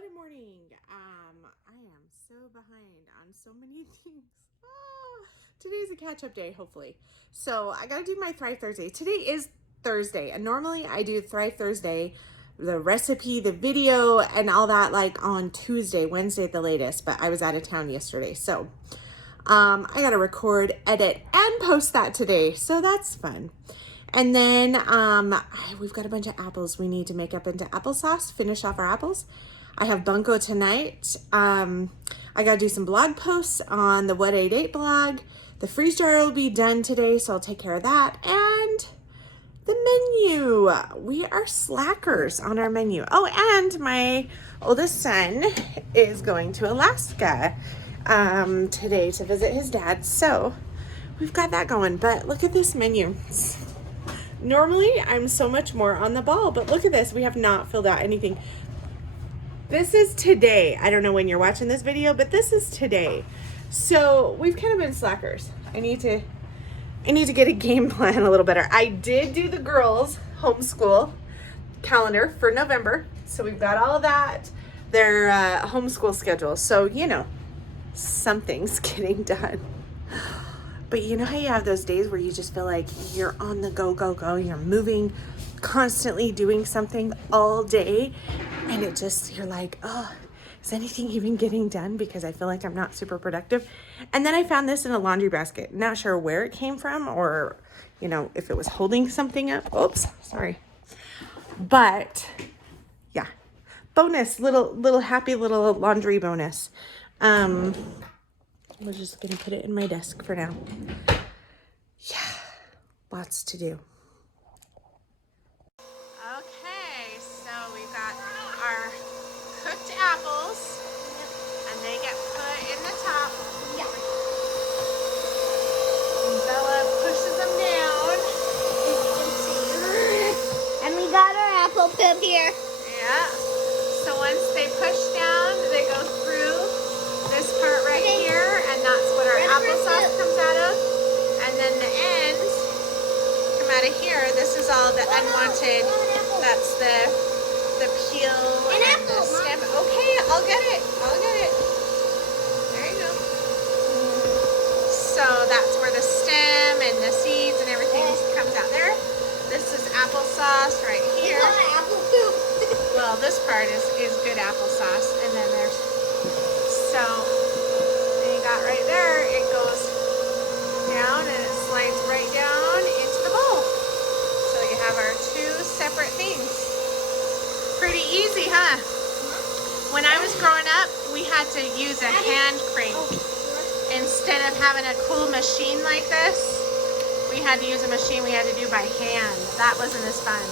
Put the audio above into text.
Good morning. I am so behind on so many things. Today's a catch-up day, hopefully. So I gotta do my Thrive Thursday. Today is Thursday, and normally I do Thrive Thursday, the recipe, the video, and all that like on Tuesday, Wednesday at the latest, but I was out of town yesterday. So I gotta record, edit, and post that today. So that's fun. And then we've got a bunch of apples we need to make up into applesauce, finish off our apples. I have bunko tonight. I gotta do some blog posts on the What I Ate blog. The freeze dryer will be done today, so I'll take care of that. And the menu. We are slackers on our menu. Oh, and my oldest son is going to Alaska today to visit his dad. So we've got that going, but look at this menu. Normally, I'm so much more on the ball, but look at this. We have not filled out anything. This is today. I don't know when you're watching this video, but this is today. So we've kind of been slackers. I need to get a game plan a little better. I did do the girls' homeschool calendar for November. So we've got all of that, their homeschool schedule. So, you know, something's getting done. But you know how you have those days where you just feel like you're on the go, go, go. You're moving, constantly doing something all day. And it just, you're like, oh, is anything even getting done? Because I feel like I'm not super productive. And then I found this in a laundry basket. Not sure where it came from or, you know, if it was holding something up. Oops, sorry. But yeah, bonus, little happy little laundry bonus. We're just gonna put it in my desk for now. Yeah, lots to do. Okay, so we've got our cooked apples, and they get put in the top. Yeah. And Bella pushes them down. And we got our apple pip here. Yeah. So once they push down, they go through this part right here, and that's what our applesauce comes out of. And then the ends come out of here. This is all the unwanted. That's the peel and the stem. Okay, I'll get it. There you go. So that's where the stem and the seeds and everything comes out there. This is applesauce right here. Apple poop. Well, this part is good applesauce, and then there's you got right there. It goes down and it slides right down into the bowl. So you have our two separate things. Pretty easy, huh? When I was growing up, we had to use a hand crank. Instead of having a cool machine like this, we had to use a machine we had to do by hand. That wasn't as fun.